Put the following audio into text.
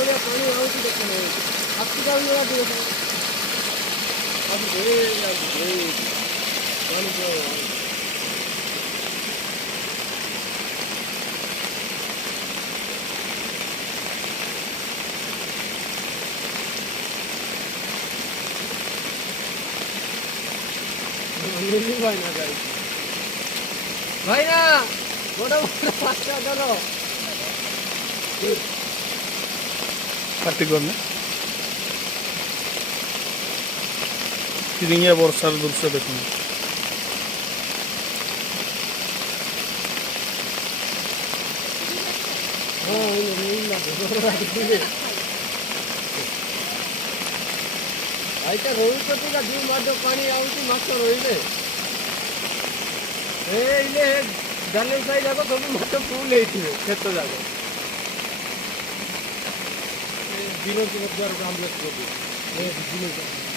ବଢ଼ିଆ ପାଣି ଆଉଛି ଦେଖୁନ ହାତୀ ଯାଉନି ଲାଗିବ ପାଣି ভাইনা যাই ভাইনা বড় বড় পাঁচটা ধরো কার্তিক চিরিঙ্গা বর্ষার দৃশ্য দেখুন। ଆଇଟା ରୋହି କଟିକା ଦୁଇ ମାସ ପାଣି ଆଉଛି ମାଛ ରହିଲେ ଏଇଲେ ଜାଲ ସାଇ ଯାକ ସବୁ ମାଛ ଫୁଲ ହେଇଥିବେ କ୍ଷେତ ଯାକ ଦିନ ଦ୍ୱାର ଆମ୍ବୁଲାନ୍ସ